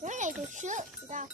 Cái này được sữa đâu.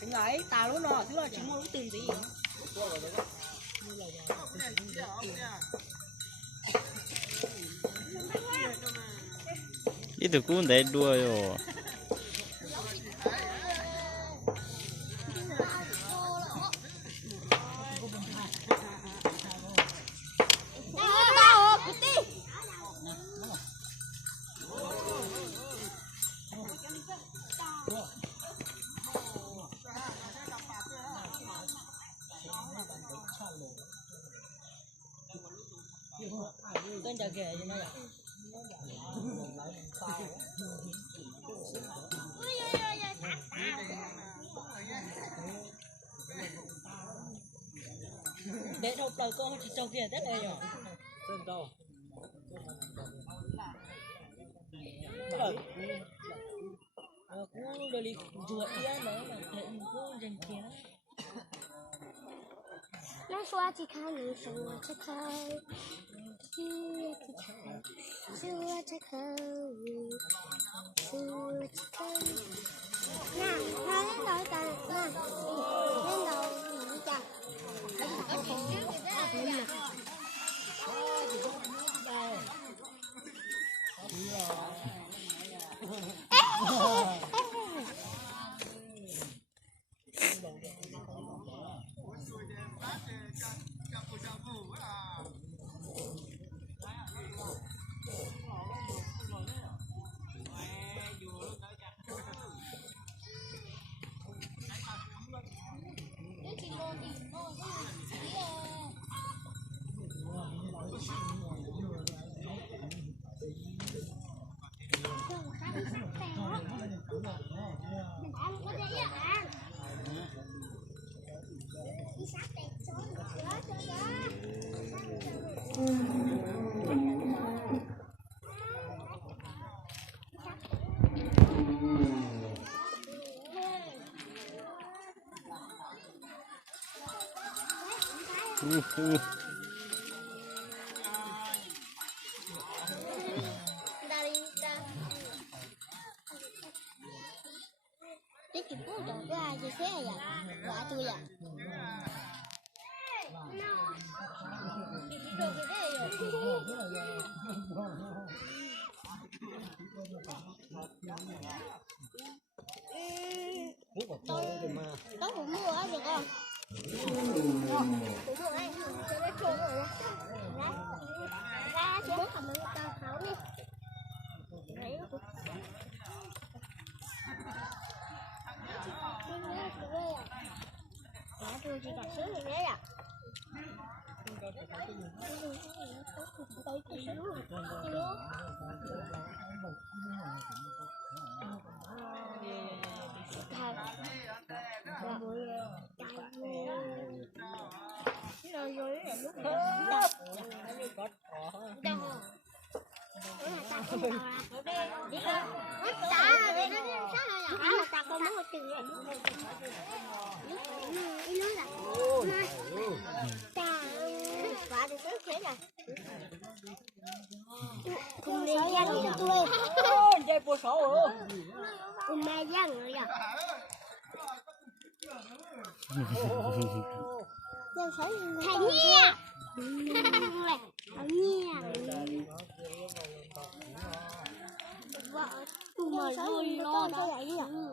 Cái ấy tao lúc nó thứ là chúng nó tìm gì Itu cũng để đua rồi. Tên chả kể cho nó vậy. Để đâu lời cô chỉ cho kia tết đây rồi. Tên đâu? Cũng đời đi chuột kia nữa mà để cũng dành kia. Nó xóa chỉ khai người xóa chỉ khai. Xưa chỉ khai. Xưa chỉ khai. Xưa chỉ khai. Nè, nó lên đầu ta nè. Lên đầu đi chà. Cái chụp của chồng có ai chia sẻ vậy? Gọi tôi vậy? Tôi cũng mua ở được không? Cũng mua anh cho nó trốn rồi. Ra xuống cầm mình tao khảo đi. Đấy nó cũng tôi chỉ cả sướng như thế à? Phá thì rất thế này. Cùng đi giang rồi tôi. Dây bùa sổ rồi. Cùng mẹ giang rồi à. Thầy nha. Thầy nha. Vợ cùng mà luôn lo đó.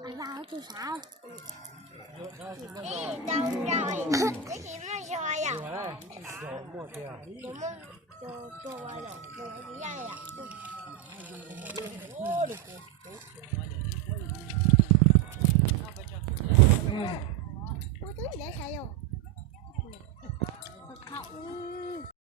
Anh vào tôi sao? Đâu rồi? Cái gì nó rồi à? Đúng không? Cho rồi rồi. Rồi cái gì vậy à? Ủa, để sao vô? Không.